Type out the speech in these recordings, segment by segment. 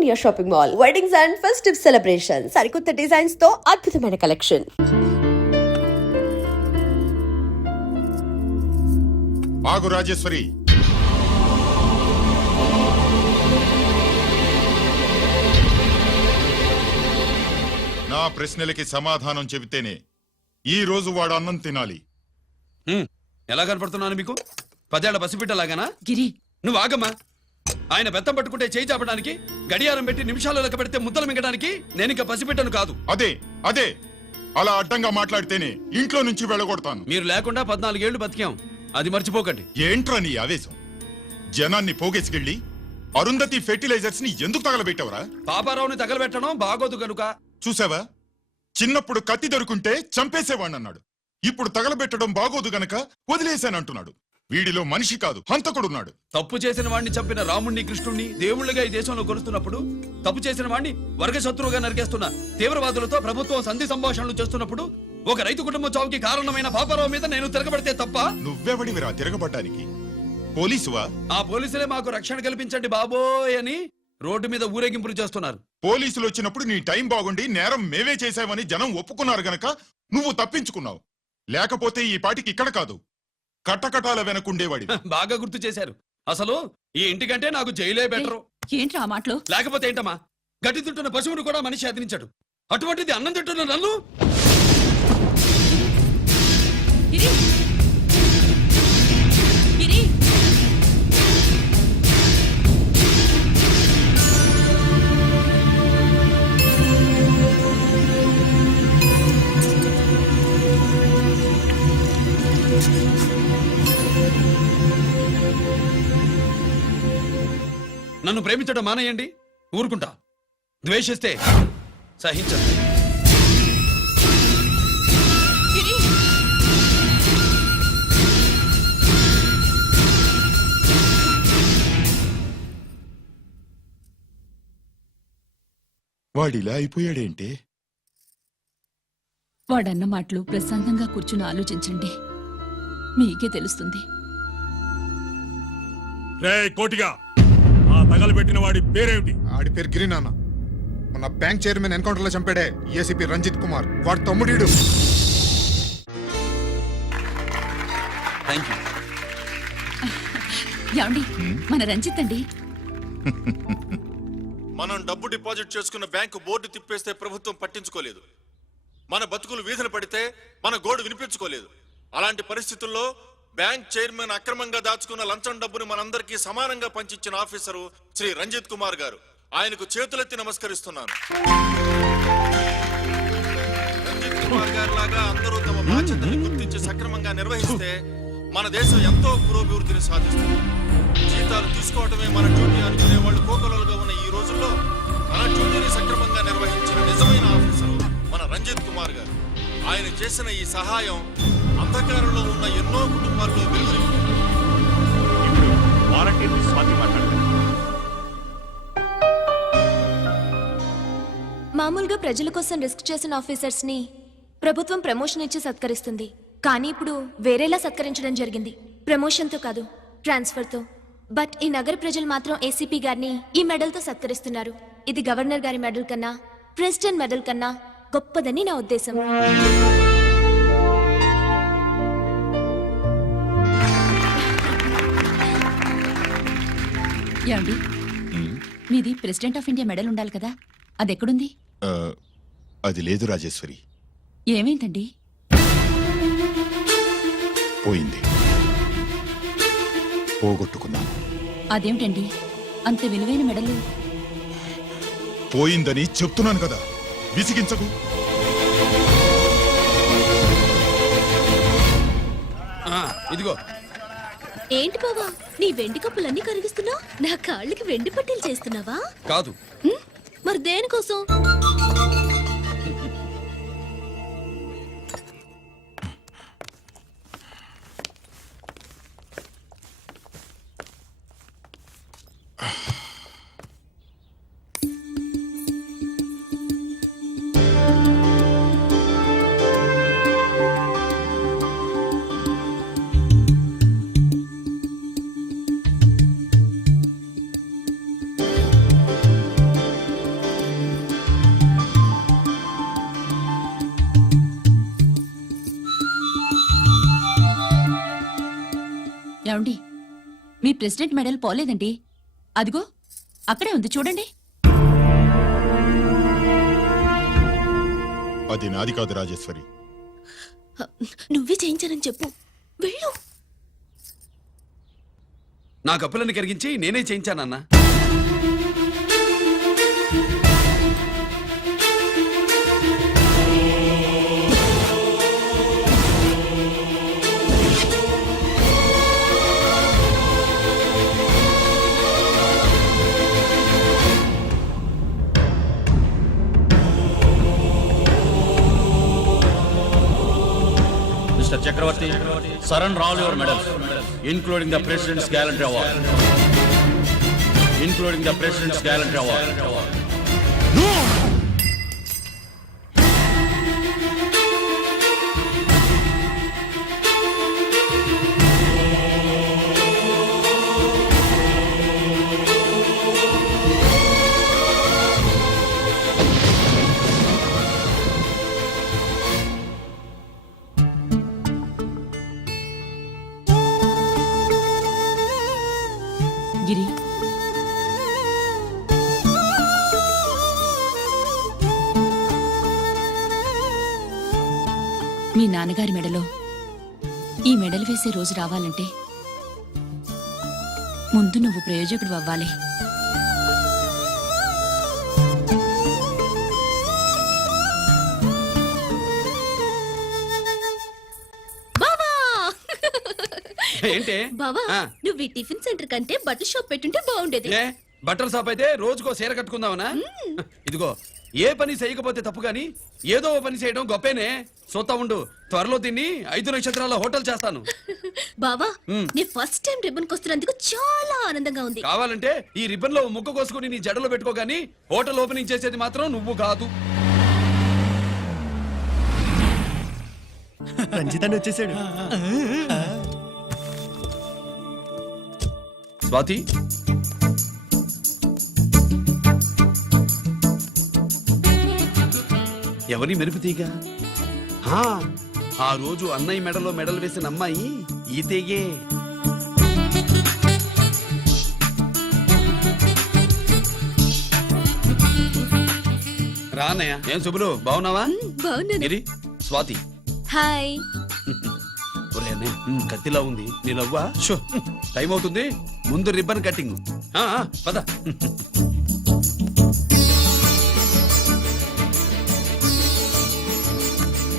India Shopping Mall. Weddings and festive celebrations. సరికొత్త designs తో అద్భుతమైన కలెక్షన్. ఆగు రాజేశ్వరి. నా ప్రశ్నలకి సమాధానం చెబితేనే ఈ రోజు వాడు అన్నం తినాలి. ఎలా కనపడుతున్నాను మీకు? 10 ఏళ్ల పసిబిడ్డలాగానా? గిరి, నువ్వు ఆగమ్మా. ఆయన బెత్తం పట్టుకుంటే చేయి చాపడానికి, గడియారం పెట్టి నిమిషాలు లెక్క పెడితే ముద్దలు మింగడానికి నేను ఇంకా పసిబిడ్డను కాదు. అదే అదే అలా అడ్డంగా మాట్లాడితేనే ఇంట్లో నుంచి వెళ్ళగొడతాను. మీరు లేకుండా 14 ఏళ్లు బతికాం, అది మర్చిపోకండి. ఏంట్రా నీ ఆవేశం? జనాన్ని పోగేసుకెళ్ళి అరుంధతి ఫెర్టిలైజర్స్ ని ఎందుకు తగలబెట్టావరా? పాపారావుని తగలబెట్టడం బాగోదు గనుక. చూసావా, చిన్నప్పుడు కత్తి దొరుకుంటే చంపేసేవాణ్ణన్నాడు. ఇప్పుడు తగలబెట్టడం బాగోదు గనక వదిలేశానంటున్నాడు. వీడిలో మనిషి కాదు, హంతకుడున్నాడు. తప్పు చేసిన వాడిని చంపిన రాముణ్ణి, కృష్ణుణ్ణి దేవుళ్ళుగా ఈ దేశంలో కొలుస్తున్నప్పుడు, తప్పు చేసిన వాడిని వర్గ శత్రువుగా నరికేస్తున్న తీవ్రవాదులతో ప్రభుత్వం సంధి సంభాషణలు చేస్తున్నప్పుడు, ఒక రైతు కుటుంబ చావుకి కారణమైన పాపారావు మీద నేను తిరగబడితే తప్ప? నువ్వెవడివిరా తిరగబడ్డానికి? పోలీసువా? ఆ పోలీసులే మాకు రక్షణ కల్పించండి బాబోయ్ అని రోడ్డు మీద ఊరేగింపులు చేస్తున్నారు. పోలీసులు వచ్చినప్పుడు నీ టైం బాగుండి నేరం మేవే చేశామని జనం ఒప్పుకున్నారు గనక నువ్వు తప్పించుకున్నావు. లేకపోతే ఈ పాటికి ఇక్కడ కాదు, కట్టకటాల వెనకుండేవాడి. బాగా గుర్తు చేశారు. అసలు ఈ ఇంటికంటే నాకు జైలే బెటరు. ఏంట్రా ఆ మాటలు? లేకపోతే ఏంటమ్మా, గడ్డి తింటున్న పశువును కూడా మనిషి అదిరించాడు. అటువంటిది అన్నం తింటున్న నన్ను. గిరి! గిరి! నన్ను ప్రేమించడం మానేయండి, ఊరుకుంటా. ద్వేషిస్తే సహించండి. గిరి! వాడిలా అయిపోయాడేంటి? వాడన్న మాటలు ప్రశాంతంగా కూర్చుని ఆలోచించండి, మీకే తెలుస్తుంది. రే కోటిగా, ఆ తగలబెట్టిన వాడి పేరేమిటి? ఆడి పేరు గిరి నాన్న. మన బ్యాంక్ చైర్మన్ ఎన్కౌంటర్ లో చంపాడే ఏసీపీ రంజిత్ కుమార్, వాడి తమ్ముడీడు. Thank you. ఏమండి, మన రంజిత్ అండి. మనం డబ్బు డిపాజిట్ చేసుకున్న బ్యాంకు బోర్డు తిప్పేస్తే ప్రభుత్వం పట్టించుకోలేదు. మన బతుకులు వీధులు పడితే మన గోడు వినిపించుకోలేదు. అలాంటి పరిస్థితుల్లో బ్యాంక్ చైర్మన్ అక్రమంగా దాచుకున్న లంచం డబ్బుని మనందరికీ సమానంగా పంచిచ్చిన ఆఫీసరు శ్రీ రంజిత్ కుమార్ గారు. ఆయనకు చేతులెత్తి నమస్కరిస్తున్నాను. రంజిత్ కుమార్ గారి లాగా అందరూ తమ బాధ్యతల్ని గుర్తించి సక్రమంగా నిర్వహిస్తే మన దేశం ఎంతో పురోభివృద్ధిని సాధిస్తుంది. జీతాలు తీసుకోవటమే మన డ్యూటీ అనుకునే వాళ్ళు కోకొలలుగా ఉన్న ఈ రోజుల్లో మన డ్యూటీని సక్రమంగా నిర్వహించిన నిజమైన ఆఫీసరు మన రంజిత్ కుమార్ గారు. ఆయన చేసిన ఈ సహాయం అంధకారంలో ఉన్న ఎన్నో కుటుంబాల్లో వెలుగుని. ఇప్పుడు వాలంటీర్ స్వాతి మాట్లాడతారు. మామూలుగా ప్రజల కోసం రిస్క్ చేసిన ఆఫీసర్స్ ని ప్రభుత్వం ప్రమోషన్ ఇచ్చి సత్కరిస్తుంది. కానీ ఇప్పుడు వేరేలా సత్కరించడం జరిగింది. ప్రమోషన్తో కాదు, ట్రాన్స్ఫర్తో. బట్ ఈ నగర ప్రజలు మాత్రం ఏసీపీ గారిని ఈ మెడల్తో సత్కరిస్తున్నారు. ఇది గవర్నర్ గారి మెడల్ కన్నా, ప్రెసిడెంట్ మెడల్ కన్నా గొప్పదని నా ఉద్దేశం. ఏమండి, మీది ప్రెసిడెంట్ ఆఫ్ ఇండియా మెడల్ ఉండాలి కదా, అదెక్కడుంది? అది లేదు రాజేశ్వరి. ఏమైందండి? పోయింది, పోగొట్టుకున్నాను. అదేమిటండి అంత విలువైన మెడలు? పోయిందని చెప్తున్నాను కదా, విసిగించకు. ఇదిగో. ఏంటి బావా, నీ వెండి కప్పులన్నీ కరిగిస్తున్నావు? నా కాళ్ళకి వెండి పట్టీలు చేస్తున్నావా? కాదు. మరి దేనికోసం? ఏమండి మీ ప్రెసిడెంట్ మెడల్ పోలేదండి. అదిగో అక్కడే ఉంది చూడండి. అది నాది కాదు రాజేశ్వరి. నువ్వే చేయించానని చెప్పు. వెళ్ళు. నా కప్పులను కరిగించి నేనే చేయించానన్నా. Mr. Chakravarti, surrender all your medals, including the President's Gallantry Award. Including the President's Gallantry Award. గిరి, మీ నాన్నగారి మెడలో ఈ మెడలు వేసే రోజు రావాలంటే ముందు నువ్వు ప్రయోజకుడు అవ్వాలి. ఏంటి బావా, ఆ, నువ్వు ఈ టిఫిన్ సెంటర్ కంటే బట్టల షాప్ పెట్టుంటే బాగుండేది. ఏ బట్టల షాప్ అయితే రోజుకో చీర కట్టుకుందామనా? ఇదిగో ఏ పని చేయకపోతే తప్పు గాని ఏదో ఓ పని చేయడం గొప్పేనే. సొత్తా ఉండు, త్వరలో తిని 5 నక్షత్రాల హోటల్ చేస్తాను. బావా, నీ ఫస్ట్ టైం రిబ్బన్ కొస్తున్నందుకు చాలా ఆనందంగా ఉంది. కావాలంటే ఈ రిబ్బన్ లో ముక్క కోసుకుని నీ జడలో పెట్టుకో గాని హోటల్ ఓపెనింగ్ చేసేది మాత్రం నువ్వు కాదు. రంజితాన్ని వచ్చేసాడు. స్వాతి, ఎవరి మెరుపు తీగ? ఆ రోజు అన్నయ్య మెడలో మెడలు వేసిన అమ్మాయి ఈ తీగే. రానయ్య. ఏం శుభులు, బాగున్నావా? బాగున్నాను. ఇది స్వాతి. హాయ్. ఒరే అన్నయ్య, కత్తిలా ఉంది నీ నవ్వా? షో, టైం అవుతుంది, ముందు రిబ్బన్ కట్టింగ్. పద.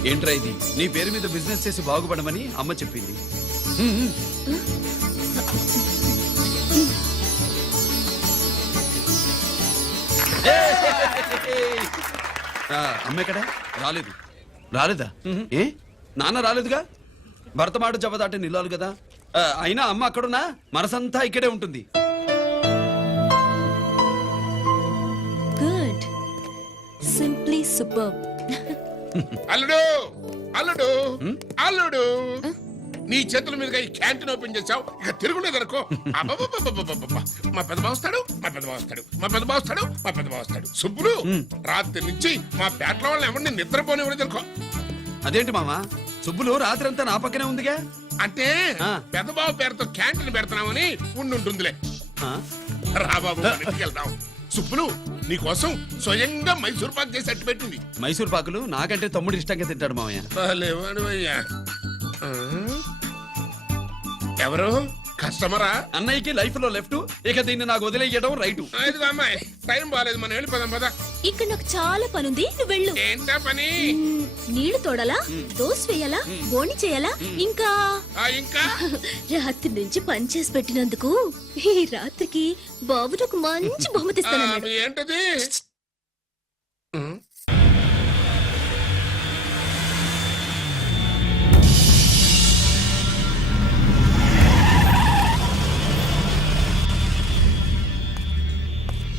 ఏంట్రా ఇది? నీ పేరు మీద బిజినెస్ చేసి బాగుపడమని అమ్మ చెప్పింది. అమ్మ ఎక్కడా? రాలేదు. రాలేదా? ఏ నాన్న రాలేదుగా? భర్తమాడు జబదాటే నిల్లాలు కదా. అయినా అమ్మ అక్కడున్నా మనసంతా ఇక్కడే ఉంటుంది. గుడ్. Simply super. అల్లుడు అల్లుడు అల్లుడు, నీ చేతుల మీదుగా ఈ క్యాంటీన్ ఓపెన్ చేసావు, ఇక తిరుగులేదనుకో. మా పెద్ద బావస్తాడు, మా పెద్ద బావస్తాడు, మా పెద్ద బావస్తాడు, మా పెద్ద బావస్తాడు. సుబ్బులు, రాత్రి నుంచి మా పేటల వాళ్ళని ఎవరిని నిద్రపోనివ్వలేదనుకో. అదేంటి మామ, సుబ్బులు రాత్రంతా నా పక్కనే ఉందిగా. అంటే పెద్ద బావ పేరుతో క్యాంటీన్ పెడతామని ఉండుంటుందిలే. రా బాబు, మన ఇంటికి వెళ్దాం. సుబ్బులు, నీకోసం స్వయంగా మైసూర్ పాక్ చేసి అట్టు పెట్టింది. మైసూర్ పాకులు నాకంటే తమ్ముడు ఇష్టంగా తింటాడు మామయ్య. భలేవాడివయ్యా. ఎవరు కస్టమరా? అన్నయ్యకి లైఫ్ లో లెఫ్ట్, ఇక దీన్ని నాకు వదిలేయడం రైటు. ఇదిగో అమ్మాయి, టైం బాగాలేదు, మనం వెళ్ళిపోదాం పద. ఇక్కడ నాకు చాలా పనుంది, నువ్వు వెళ్ళు. ఏంటా పని? నీళ్లు తోడాలా, దోశ వేయాలా, బోని చేయాలా, ఇంకా ఇంకా రాత్రి నుంచి పని చేసి పెట్టినందుకు ఈ రాత్రికి బాబు నాకు మంచి బహుమతి ఇస్తానన్నాడు. ఏంటది?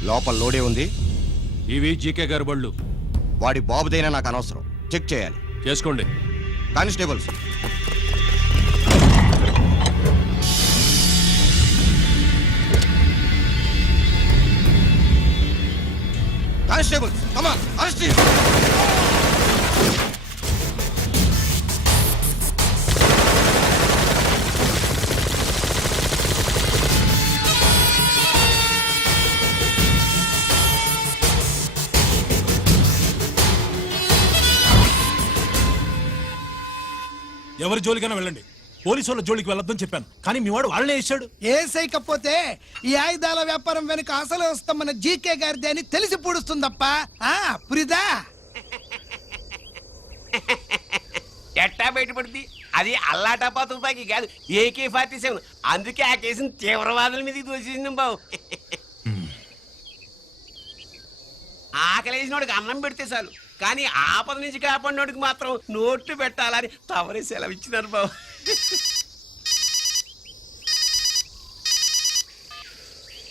లోపల లోడే ఉంది. ఇవి జీకే గారి బళ్ళు. వాడి బాబుదైనా నాకు అనవసరం, చెక్ చేయాలి. చేసుకోండి. Constables, constables, come on, arrest him. ఎవరి జోలికైనా వెళ్ళండి, పోలీసు వాళ్ళ జోలికి వెళ్ళొద్దని చెప్పాను, కానీ మీ వాడు వాళ్ళనే వేసాడు. ఏసైకపోతే ఈ ఆయుధాల వ్యాపారం వెనుక అసలు వస్తామన్న జీకే గారిది అని తెలిసి పూడుస్తుందప్ప. పురిదా ఎట్టా బయటపడుద్ది? అది అల్లాటపా తుపాకీ కాదు, AK-47. అందుకే ఆ కేసుని తీవ్రవాదుల మీదకి దోషింది బాబు. ఆకలేసినోడికి అన్నం పెడితే చాలు, కానీ ఆపద నుంచి కాపాడినోడికి మాత్రం నోట్లు పెట్టాలని తవరే సెలవు ఇచ్చినారు బాబు.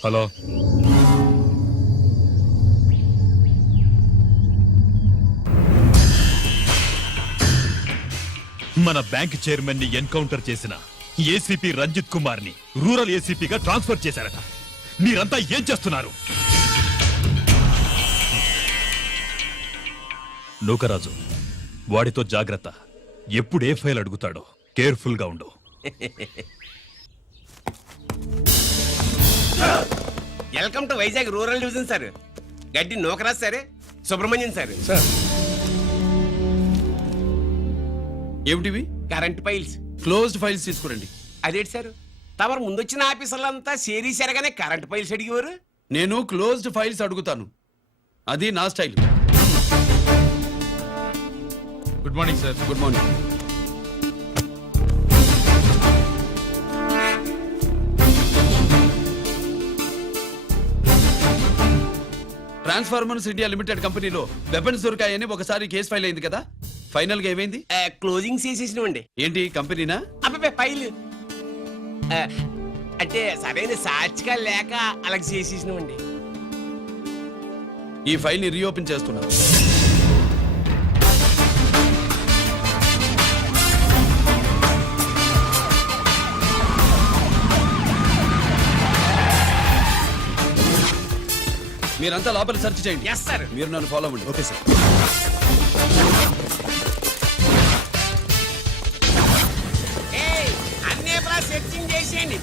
హలో, మన బ్యాంక్ చైర్మన్ ని ఎన్కౌంటర్ చేసిన ఏసీపీ రంజిత్ కుమార్ ని రూరల్ ఏసీపీగా ట్రాన్స్ఫర్ చేశారట. మీరంతా ఏం చేస్తున్నారు? నూకరాజు, వాడితో జాగ్రత్త. ఎప్పుడు ఏ ఫైల్ అడుగుతాడో కేర్ఫుల్ గా ఉండు. Welcome to Vizag rural division sir. Gaddi Nookaraj sir, Subrahmanyam sir. ఏమిటివి? Current files. క్లోజ్డ్ ఫైల్స్ తీసుకురండి. అదేంటి సార్, తమరు ముందొచ్చిన ఆఫీసర్లంతా సేరీసారగానే కరెంట్ ఫైల్స్ అడిగేవారు. నేను క్లోజ్డ్ ఫైల్స్ అడుగుతాను, అది నా style. Good morning sir. Good morning. Transformers India limited కంపెనీలో వెపన్స్ దొరికాయని ఒకసారి కేసు ఫైల్ అయింది కదా, ఫైనల్ గా ఏమైంది? క్లోజింగ్ చేసేసినవండి. ఏంటి కంపెనీనా? అబ్బాయి ఫైల్ అంటే సరైన సాక్షిగా లేక అలా చేసేసినవండి. ఈ ఫైల్ ని రీఓపెన్ చేస్తున్నా. మీరంతా లోపల సెర్చ్ చేయండి. Yes sir. మీరు నన్ను ఫాలో అవ్వండి. Okay sir. అన్నే సెర్చింగ్ చేసేయండి.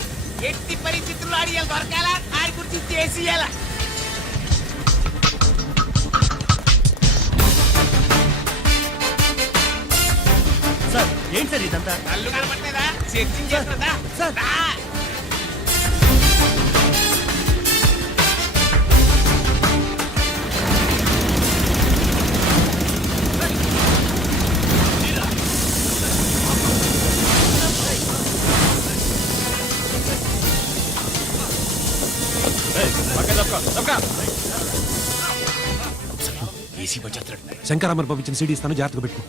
ఎట్టి పరిస్థితుల్లో అడియాలి దొరకాలా, ఆడి గురించి చేసేయాలా. సార్ ఏంటి సార్ ఇదంతా? కళ్ళు కనపడలేదా? సెర్చింగ్ చేస్తున్నదా? రా. ఏసీ వచ్చేస్తాడు. శంకరామర్ పంపించిన సీడీ ఇస్తాను, జాగ్రత్తగా పెట్టుకో.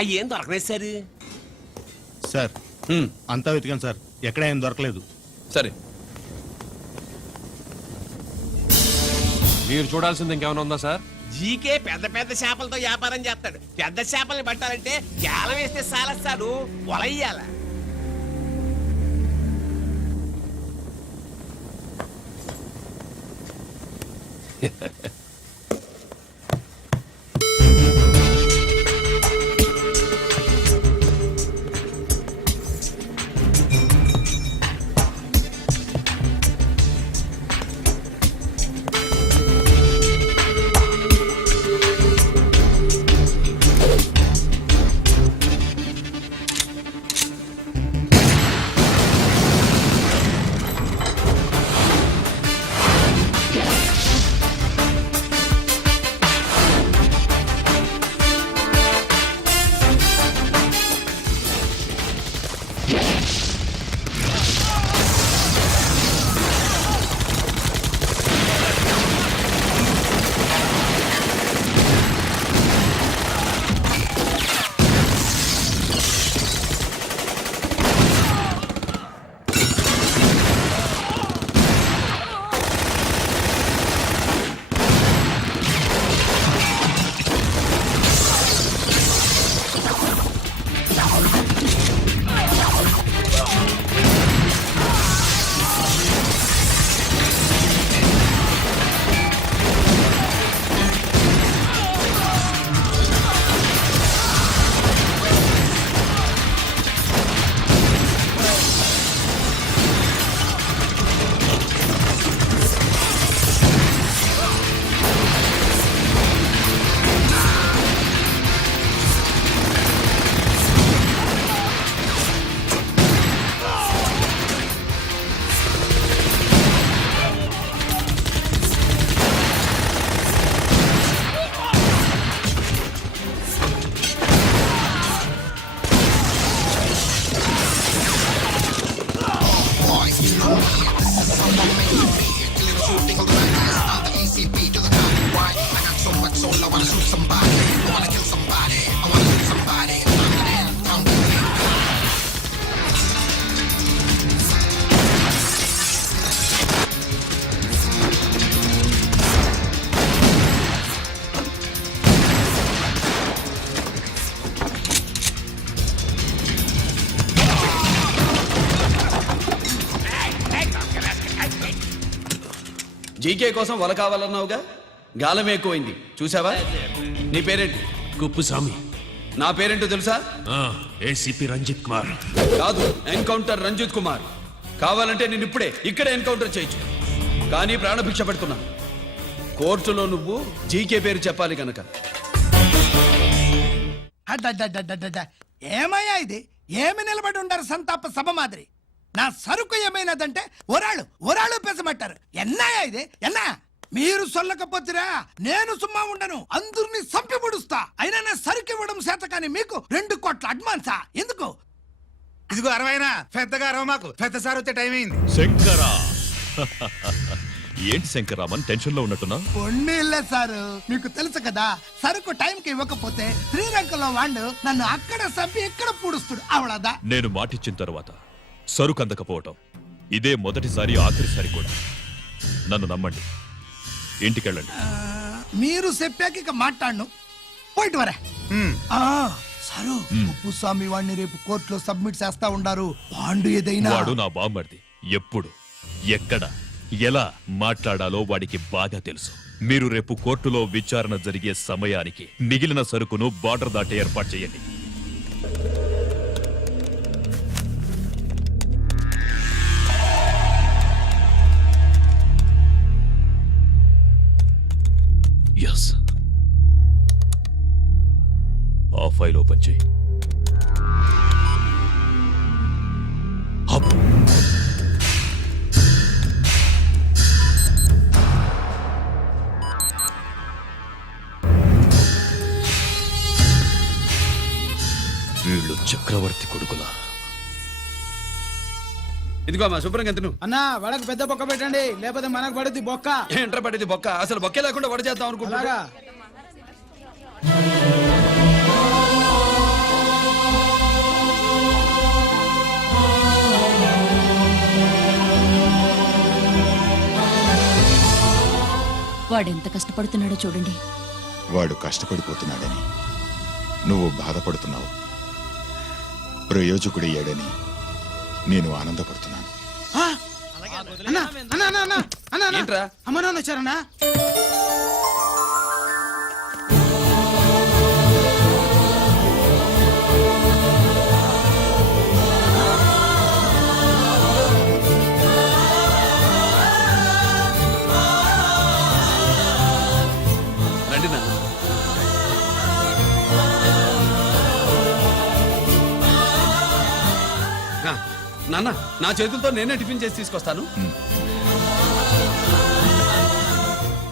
అయ్యేం దొరకలేదు సార్. సార్ అంతా వెతికాను సార్, ఎక్కడ ఏం దొరకలేదు. సరే, మీరు చూడాల్సింది ఇంకేమైనా ఉందా సార్? జీకే పెద్ద పెద్ద చేపలతో వ్యాపారం చేస్తాడు. పెద్ద చేపల్ని పట్టాలంటే గాలం వేస్తే సాలస్తాడు, వలయ్యాల. జీకే కోసం వల కావాలన్నావుగా, గాలం ఎక్కువైంది చూసావా? నీ పేరేంటి? కుప్పుస్వామి. నా పేరేంటో తెలుసా? ఏసీపీ రంజిత్ కుమార్. కాదు, ఎన్కౌంటర్ రంజిత్ కుమార్. కావాలంటే నేను ఇప్పుడే ఇక్కడే ఎన్కౌంటర్ చేయొచ్చు, కానీ ప్రాణభిక్ష పెడుతున్నా. కోర్టులో నువ్వు జీకే పేరు చెప్పాలి కనుక. అడ్డడ్డడ్డడ్డడ్డ. ఏమయ్యా ఇది? ఏమి నిలబడి ఉండారు సంతాప సభ మాదిరి? నా సరుకు ఏమైనదంటే ఒరాళ్ళు పెసమంటారు. ఎన్నాయా ఇది? ఎన్నా మీరు సొల్లకపోతురా నేను సుమ్మా ఉండను, అందరినీ సంపి పొడుస్తా. అయినా నా సరుకు ఇవ్వడం చేత కానీ మీకు 2 కోట్ల అడ్వాన్సా? ఎందుకు? ఇదిగో 60 పెద్దగా అరవ మాకు, పెద్ద సార్ వచ్చే టైం అయింది. శంకరా ఏంటి శంకరామన్ టెన్షన్ లో ఉన్నట్టున్నా? పొన్నీళ్ళే సారు, మీకు తెలుసు కదా, సరుకు టైంకి ఇవ్వకపోతే శ్రీరంగంలో వాడు నన్ను అక్కడ సంపి ఇక్కడ పూడుస్తుడు. అవడదా? నేను మాటిచ్చిన తర్వాత సరుకు అందకపోవటం ఇదే మొదటిసారి, ఆఖరిసారి కూడా. నన్ను నమ్మండి, ఇంటికెళ్ళండి. మీరు చెప్పాక ఇక మాట్లాడను. పోయిట్ వరే. సరు, ఉప్పుస్వామి వాడిని రేపు కోర్టులో సబ్మిట్ చేస్తా ఉండారు. వాడు ఏదైనా వాడు నా బామ్మర్ది. ఎప్పుడు, ఎక్కడ, ఎలా మాట్లాడాలో వాడికి బాగా తెలుసు. మీరు రేపు కోర్టులో విచారణ జరిగే సమయానికి మిగిలిన సరుకును బార్డర్ దాటి ఏర్పాటు చేయండి. ఎస్, ఆ ఫైల్ ఓపెన్ చేయి. అప్. వీళ్ళు చక్రవర్తి కొడుకులా? ఇదిగో మా శుభ్రంగా తిను. అన్నా వడకు పెద్ద బొక్క పెట్టండి, లేకపోతే మనకు పడుద్ది బొక్క. ఏంట్రా పడేది బొక్క? అసలు బొక్కే లేకుండా వడ చేద్దాం అనుకుంటున్నా. వాడెంత కష్టపడుతున్నాడో చూడండి. వాడు కష్టపడిపోతున్నాడని నువ్వు బాధపడుతున్నావు, ప్రయోజకుడయ్యాడని నేను ఆనందపడుతున్నాను. ఏంట్రా? అమ్మ నాన్న వచ్చారన్నా? రండి నాన్న. నాన్న, నా చేతులతో నేనే టిఫిన్ చేసి తీసుకొస్తాను.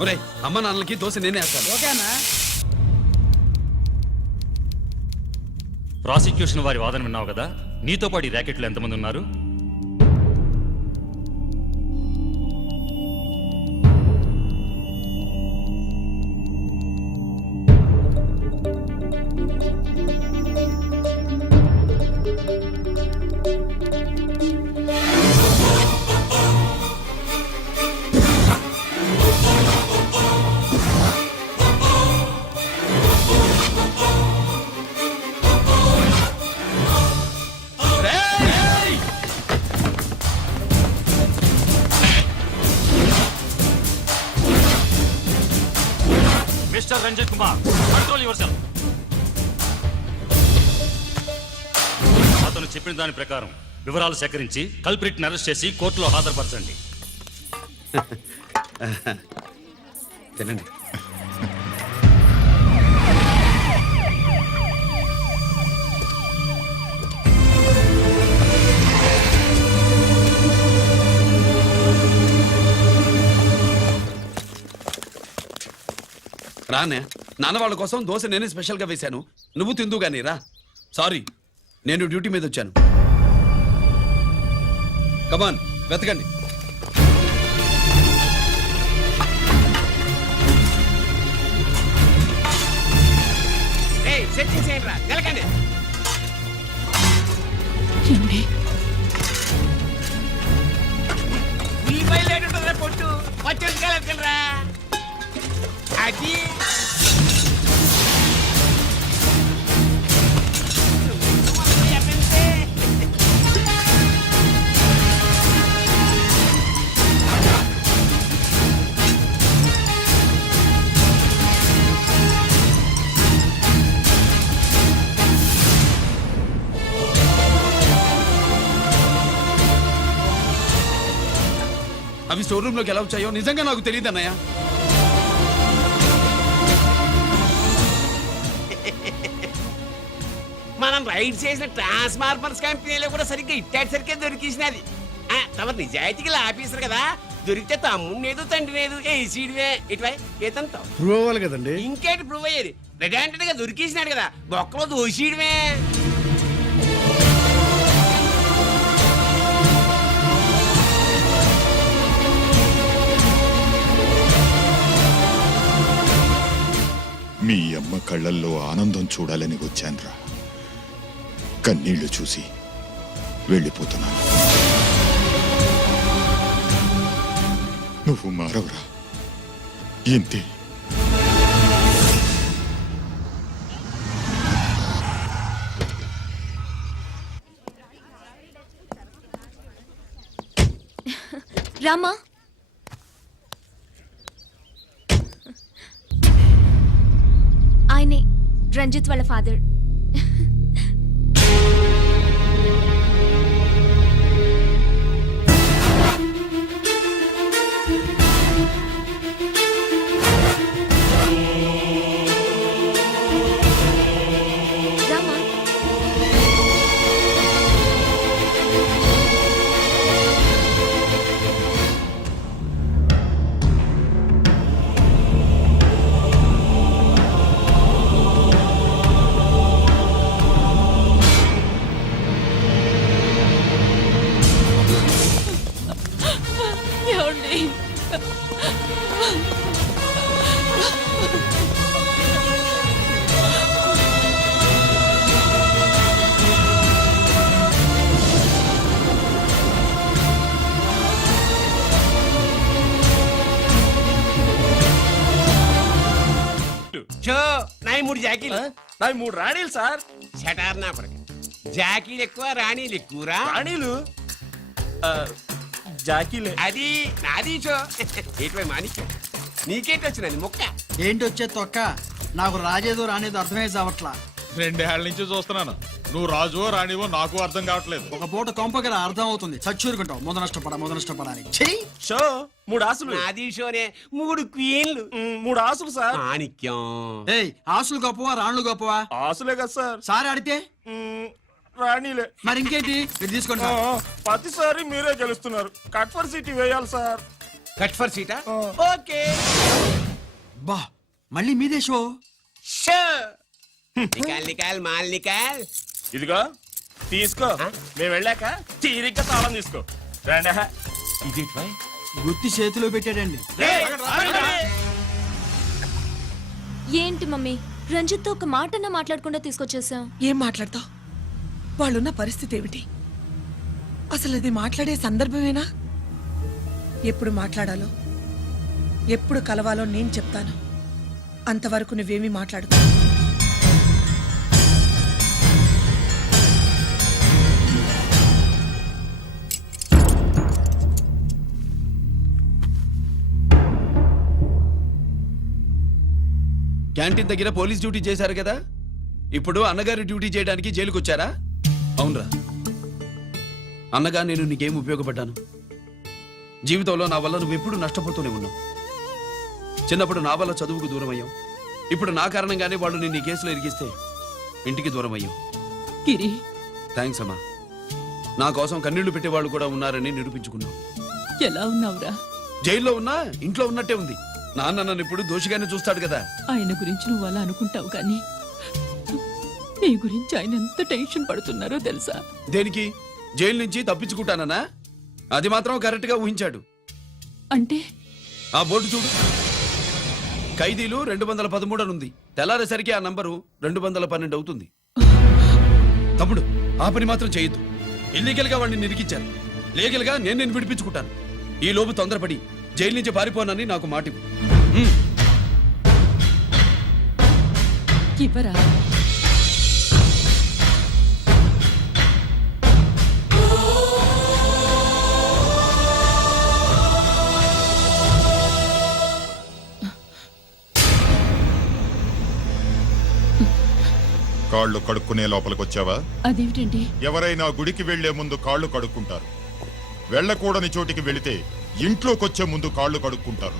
ఒరేయ్, అమ్మ నాన్నలకి దోశ నేనే వేస్తాను. ఓకేనా? ప్రాసిక్యూషన్ వారి వాదన విన్నావు కదా, నీతో పాటు ఈ ర్యాకెట్లో ఎంతమంది ఉన్నారు? Mister Ranjit Kumar, control yourself. అతను చెప్పిన దాని ప్రకారం వివరాలు సేకరించి కల్ప్రిట్ అరెస్ట్ చేసి కోర్టులో హాజరుపరచండి. తినండి. రానే, నాన్న వాళ్ళ కోసం దోశ నేనే స్పెషల్గా వేశాను, నువ్వు తిందు గానీ రా. సారీ, నేను డ్యూటీ మీద వచ్చాను. కమాన్, వెతకండి. గెలకండి. ఏమండి? ఈ బయలు ఏంటుంటుందిరా పొట్టు, వచ్చేసి గెలకెళ్ళరా. అది అవి స్టోర్ రూమ్ లోకి ఎలా వచ్చాయో నిజంగా నాకు తెలియదు అన్నయ్య. మనం రైడ్ చేసిన ట్రాన్స్ఫార్మర్స్ కంపెనీలో కూడా సరిగ్గా ఇట్టాడు సరిగ్గా దొరికేసినది. తమ నిజాయితీకి ఆఫీసర్ కదా, దొరికితే తమ్ముడిని ఏదో తండ్రిని ఏదో ఏసీడివే ఇటువై ఏతంతో ప్రూవ్ అవ్వాలి కదండి. ఇంకేటి ప్రూవ్ అయ్యేది? రెడాంటెడ్ గా దొరికేసినాడు కదా, బొక్కలో దోషీయడమే. మీ అమ్మ కళ్ళల్లో ఆనందం చూడాలని వచ్చాన్రా. కన్నీళ్లు చూసి వెళ్ళిపోతున్నాను. నువ్వు మారవరా, ఇంతే. రామా, ఆయనే రంజిత్ వాళ్ళ ఫాదర్. రామా, ఏమండి? షో నాయి 3 జాకీలు. నాకు 3 రాణీలు సార్. షటార్ నా కొడుకు. జాకీలు ఎక్కువ రాణీలు ఎక్కువరా? రాణీలు జాకీలే. అది నాది షో. ఏటివై మాణిక్యం, నీకేంటి వచ్చినది మొక్క? ఏంటి వచ్చే తొక్క? నాకు రాజేదో రానేదో అర్థమే చావట్లా. 2 ఏళ్ల నుంచి చూస్తున్నాను. నువ్వు రాజువో రాణివో నాకు అర్థం కావట్లేదు. ఒక పూట కొంపగల అర్థం అవుతుంది. చచ్చూరుకుంటావు. ముద నష్టపడాలి. చెయ్యి. షో 3 ఆసులు. నాది షోనే 3 క్వీన్లు. 3 ఆసులు సార్. మాణిక్యం. ఏయ్, ఆసులు గొప్పవా రాణులు గొప్పవా? ఆసులే కదా సార్. సారి ఆడితే రాణీలే. మరి ఇంకేంటి? ఇది తీసుకోండి. ప్రతిసారి మీరే గెలుస్తున్నారు. కట్ ఫర్ సిటీ వేయాలి సార్. కట్ ఫర్ సీటా? ఓకే. బా, మళ్ళీ మీదే షో. షో నికాల్ నికాల్ మాల్ నికాల్. ఇదిగో తీసుకో. మేము వెళ్ళాక తీరిగ్గా తాళం తీసుకో. రండి. ఇది గుత్తి చేతిలో పెట్టాడండి. ఏంటి మమ్మీ, రంజిత్తో ఒక మాటన్నా మాట్లాడకుండా తీసుకొచ్చేసాం. ఏం మాట్లాడతావు? వాళ్ళున్న పరిస్థితి ఏమిటి? అసలు అది మాట్లాడే సందర్భమేనా? ఎప్పుడు మాట్లాడాలో, ఎప్పుడు కలవాలో నేను చెప్తాను. అంతవరకు నువ్వేమీ మాట్లాడుకో. క్యాంటీన్ దగ్గర పోలీస్ డ్యూటీ చేశారు కదా, ఇప్పుడు అన్నగారి డ్యూటీ చేయడానికి జైలుకి వచ్చారా? అవునరా. అన్నగా నేను నీకేం ఉపయోగపడ్డాను? జీవితంలో నా వల్ల నువ్వు ఎప్పుడు నష్టపోతూనే ఉన్నావు. చిన్నప్పుడు నా వల్ల చదువుకు దూరం అయ్యావు. ఇప్పుడు నా కారణంగానే వాళ్ళు నిన్ను ఈ కేసులో ఇరిగిస్తే ఇంటికి దూరం అయ్యావు. గిరి, థ్యాంక్స్ అమ్మా. నా కోసం కన్నీళ్లు పెట్టేవాళ్ళు కూడా ఉన్నారని నిరూపించుకున్నావు. ఎలా ఉన్నావురా? జైల్లో ఉన్నా ఇంట్లో ఉన్నట్టే ఉంది. నాన్న నన్ను ఇప్పుడు దోషిగానే చూస్తాడు కదా. ఆయన గురించి నువ్వు అలా అనుకుంటావు కానీ నీ గురించి ఆయన ఎంత టెన్షన్ పడుతున్నారో తెలుసా? దేనికి? జైలు నుంచి తప్పించుకుంటానన్నా? అది మాత్రం కరెక్ట్ గా ఊహించాడు. అంటే ఆ బోర్డు చూడు. ఖైదీలు 213 అని ఉంది. తెల్లారేసరికి ఆ నంబరు 212 అవుతుంది. తమ్ముడు, ఆ పని మాత్రం చేయొద్దు. ఇల్లీగల్ గా వాడిని నిరికించాను. లీగల్ గా నేను విడిపించుకుంటాను. ఈ లోపు తొందరపడి జైలు నుంచి పారిపోనని నాకు మాటివ్వు. ఇవ్వరా? కాళ్ళు కడుక్కునే లోపలికొచ్చావా? అదేమిటండి? ఎవరైనా గుడికి వెళ్లే ముందు కాళ్ళు కడుక్కుంటారు. వెళ్ళకూడని చోటికి వెళితే ఇంట్లోకొచ్చే ముందు కాళ్ళు కడుక్కుంటారు.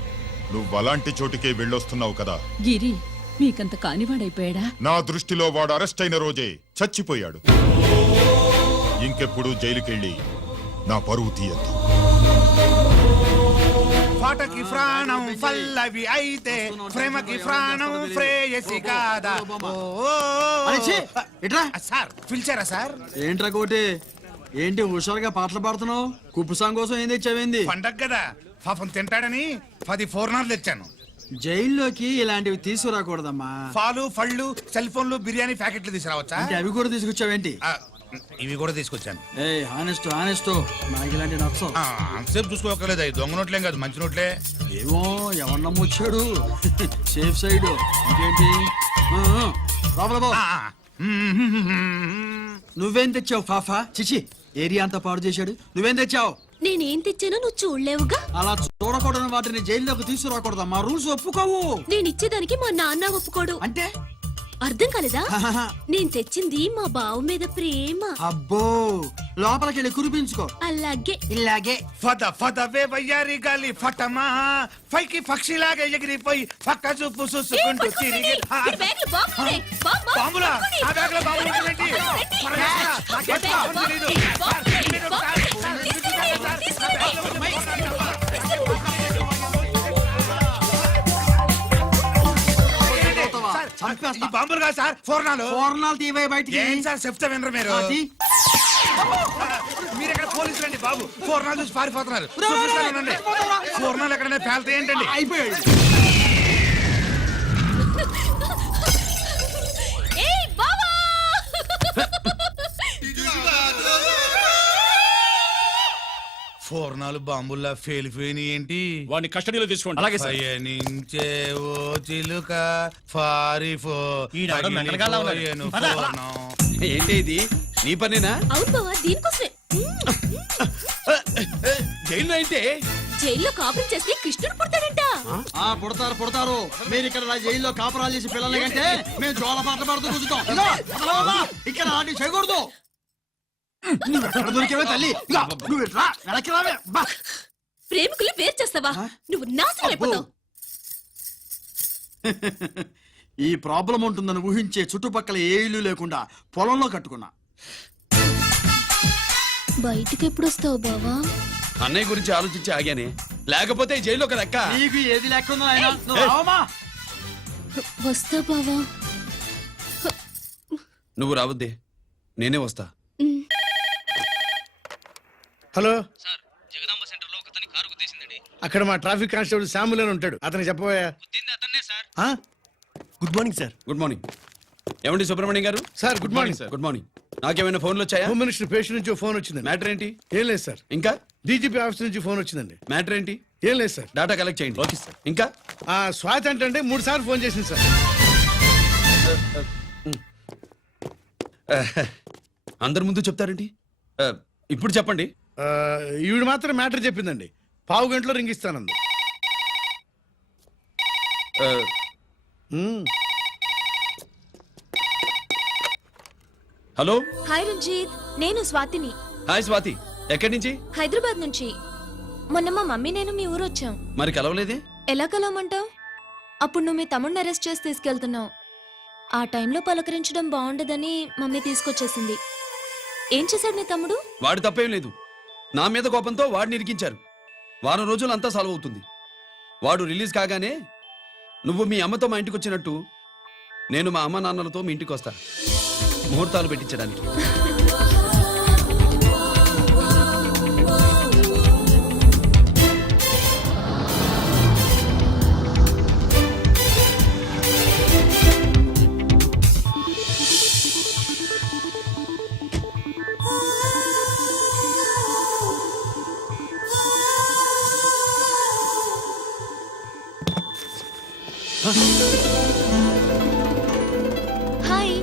నువ్వు అలాంటి చోటికే వెళ్ళొస్తున్నావు కదా. గిరి మీకంత కానివాడైపోయాడా? నా దృష్టిలో వాడు అరెస్ట్ అయిన రోజే చచ్చిపోయాడు. ఇంకెప్పుడు జైలుకెళ్ళి నా పరువు తీయద్దు. పాటకి ప్రాణం పల్లవి అయితే ప్రేమకి ప్రాణం ప్రేయసి కాదా. సార్ పిలిచారా సార్? ఏంట్రా కోటి, ఏంటి హుషారుగా పాటలు పాడుతున్నావు? కుప్పు సాంగ్ కోసం ఏం తెచ్చావేంది? పండగ కదా పాపం తింటాడని 10 4 తెచ్చాను. జైల్లోకి ఇలాంటివి తీసుకురాకూడదమ్మా. పాలు పళ్ళు సెల్ ఫోన్లు బిర్యానీ ప్యాకెట్లు తీసుకురావచ్చా? అంటే అవి కూడా తీసుకొచ్చావేంటి? ఇవి కూడా తీసుకొచ్చాను. ఏ హానెస్ట్ నాకు ఇలాంటి నచ్చవు. అంతసేపు చూసుకోకలేదు. అవి దొంగ నోట్లేం కాదు, మంచి నోట్లే. ఏమో ఎవరు నమ్మొచ్చాడు. Safe side. ఇంకేంటి? లోపల పో. నువ్వేం తెచ్చావు ఫాఫా? చిచి, ఏరియా అంతా పాడు చేశాడు. నువ్వేం తెచ్చావు? నేనేం తెచ్చానో నువ్వు చూడలేవుగా. అలా చూడకూడని వాటిని జైల్లోకి తీసుకురాకూడదమ్మా. రూల్స్ ఒప్పుకోవు. నేను ఇచ్చేదానికి మా నాన్న ఒప్పుకోడు. అంటే అర్థం కాలేదా? నేను తెచ్చింది మా బావు మీద ప్రేమ. అబ్బో, లోపలికెళ్ళి కురిపించుకో. అలాగే ఇలాగే ఫదవే వయ్యారి గాలి ఫటమా పైకి పక్షిలాగా ఎగిరిపోయి పక్క చూపు చూసుకుంటూ తిరిగి. బాంబులా? ఆ బ్యాగ్లో బాంబులు ఉన్నాయండి. ఈ బాంబులు కాదు సార్, ఫోర్నాలు. తీవే బయటికి. ఏం సార్ చెప్తా వినరు మీరు? మీరు ఎక్కడ పోలీసులు అండి బాబు? ఫోర్నాలు చూసి పారిపోతున్నారు. ఫోర్నాలు ఎక్కడైనా పేల్తే ఏంటండి? అయిపోయాడు. ఫోర్నాలు బాంబుల్లా ఫేలిపోయినాయి ఏంటి? వాడిని కస్టడీలో తీసుకోండి. అలాగే సార్. పయనించే ఓ చిలుక పారిపో. ఏంటి ఇది? నీ పనేనా? అవును బావా, దీనికోసమే. జైల్లో అయితే జైల్లో కాపురం చేస్తే కృష్ణుడు పుడతాడంట. పుడతారు. మీరు ఇక్కడ జైల్లో కాపురాలు చేసి పిల్లల్ని కంటే మేము జోల పాటలు పాడుతూ కూర్చుంటాం. ఇక్కడ అలాంటివి చేయకూడదు. దొరికేవే తల్లి. నువ్వు ఇట్రా, వెనక్కి రావే. ప్రేమికులు వేరు చేస్తావా? నువ్వు నాశనం అయిపోతావు. ఈ ప్రాబ్లం ఉంటుందని ఊహించే చుట్టుపక్కల ఏ ఇల్లు లేకుండా పొలంలో కట్టుకున్నా. బయటికి ఎప్పుడు వస్తావు బావా? అన్నయ్య గురించి ఆలోచించి ఆగానే, లేకపోతే జైల్లో లెక్క. నీకు ఏది లెక్క ఉందో ఆయన. వస్తా బావా. నువ్వు రావద్దే, నేనే వస్తా. హలో సార్, జగదాంబ సెంటర్ లో ఒకతని కారు గుద్దేసిందండి. అక్కడ మా ట్రాఫిక్ కానిస్టేబుల్ శామ్యుల్ అని ఉంటాడు, అతనికి చెప్పబోయా. గుద్దింది అతన్నే sir. Good morning sir. Good morning. ఏమండి సుబ్రహ్మణ్యం గారు? Sir good morning sir. Good morning. నాకేమైనా ఫోన్లు వచ్చాయా? హోమ్ మినిస్టర్ పేషెంట్ నుంచి ఫోన్ వచ్చింది. మ్యాటర్ ఏంటి? ఏం లేదు సార్. ఇంకా డీజీపీ ఆఫీస్ నుంచి ఫోన్ వచ్చిందండి. మ్యాటర్ ఏంటి? ఏం లేదు సార్. డాటా కలెక్ట్ చేయండి. Okay sir. ఇంకా స్వాతి అంటే 3 సార్లు ఫోన్ చేసింది సార్. అందరి ముందు చెప్తారండి. ఇప్పుడు చెప్పండి. ఈవిడ మాత్రం మ్యాటర్ చెప్పిందండి. 15 గంటలో రింగ్ ఇస్తానంది. హలో. హాయ్ రంజిత్, నేను స్వాతిని. హాయ్ స్వాతి, ఎక్కడి నుంచి? హైదరాబాద్ నుంచి. మొన్న మా మమ్మీ నేను మీ ఊరు వచ్చాం. మరి కలవలేదే? ఎలా కలవమంటావు? అప్పుడు నువ్వు మీ తమ్ముడిని అరెస్ట్ చేసి తీసుకెళ్తున్నావు. ఆ టైంలో పలకరించడం బాగుండదని మమ్మీ తీసుకొచ్చేసింది. ఏం చేశాడు నీ తమ్ముడు? వాడు తప్పేం లేదు. నా మీద కోపంతో వాడిని ఇరికించారు. వారం రోజులు అంతా సాల్వ్ అవుతుంది. వాడు రిలీజ్ కాగానే నువ్వు మీ అమ్మతో మా ఇంటికి వచ్చినట్టు నేను మా అమ్మ నాన్నలతో మీ ఇంటికి వస్తా, ముహూర్తాలు పెట్టించడానికి. హాయ్.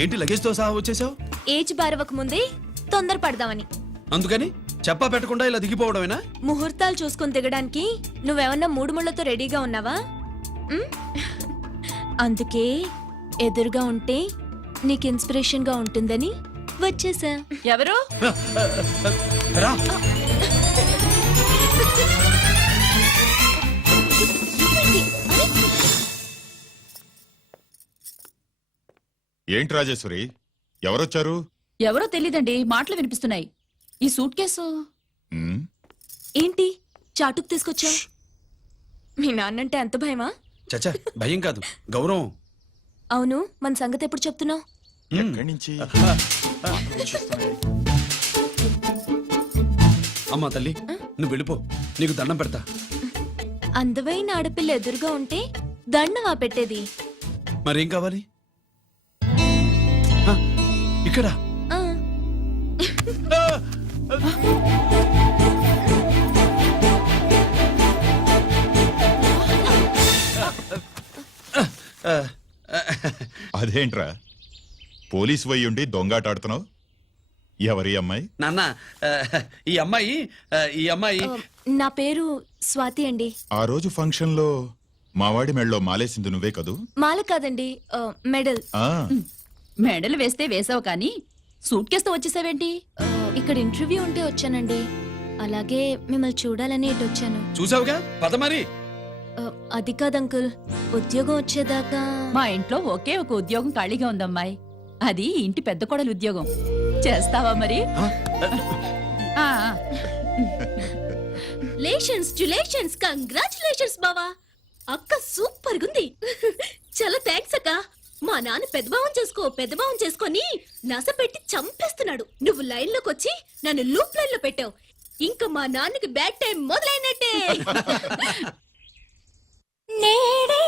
ఏంటి లగేజ్తో సహా వచ్చేసావు? ఏజ్ బారవక ముందే తొందర పడదామని. అందుకని చెప్పా పెట్టకుండా ఇలా దిగిపోవడమేనా? ముహూర్తాలు చూసుకుని దిగడానికి నువ్వేమన్నా 3 ముళ్ళతో రెడీగా ఉన్నావా? అందుకే ఎదురుగా ఉంటే నీకు ఇన్స్పిరేషన్ గా ఉంటుందని వచ్చేసా. ఎవరు? రా ఏంటి రాజేశ్వరి ఎవరొచ్చారు? ఎవరో తెలీదండి, మాటలు వినిపిస్తున్నాయి. ఈ సూట్ కేసు ఉమ్, ఏంటి చాటుకు తీసుకొచ్చావు? మీ నాన్నంటే ఎంత భయమా? చచ్చా భయం కాదు గౌరవం. అవును, మన సంగతి ఎప్పుడు చెప్తున్నావు? ఎక్కడి నుంచి? అమ్మా తల్లి నువ్వు వెళ్ళిపో, నీకు దండం పెడతా. అందమైన ఆడపిల్ల ఎదురుగా ఉంటే దండవా పెట్టేది? మరేం కావాలి? ఆ, ఇక్కడ ఆ, అదేంట్రా పోలీసు వయ్యుండి దొంగాటాడుతున్నావు? ఎవరి అమ్మాయి? నాన్న ఈ అమ్మాయి నా పేరు స్వాతి అండి. ఆ రోజు ఫంక్షన్ లో మావాడి మెళ్ళలో మాలేసింది నువ్వే కదూ? మాల కాదండి, మెడల్. ఆ, మెడలు వేస్తే వేసావు కానీ సూట్ కేసుతో వచ్చేసావేంటి? ఇక్కడ ఇంటర్వ్యూ ఉంటే వచ్చానండి. అలాగే మిమ్మల్ని చూడాలని ఇటు వచ్చాను. చూసావుగా పద మరి. అది కాదు అంకుల్, ఉద్యోగం వచ్చేదాకా. మా ఇంట్లో ఒకే ఒక ఉద్యోగం ఖాళీగా ఉందమ్మాయి, అది ఇంటి పెద్ద కోడలు ఉద్యోగం. చేస్తావా మరి? ఆ, లేషన్స్ కంగ్రాచులేషన్స్ బావా. అక్క సూపర్ గుంది. చాలా థ్యాంక్స్ అక్క. మా నాన్న పెద్దభావం చేసుకొని నస పెట్టి చంపేస్తున్నాడు. నువ్వు లైన్ లోకి వచ్చి నన్ను లూప్ లైన్ లో పెట్టావు. ఇంకా మా నాన్నకి బ్యాడ్ టైం మొదలైనట్టే. నేడే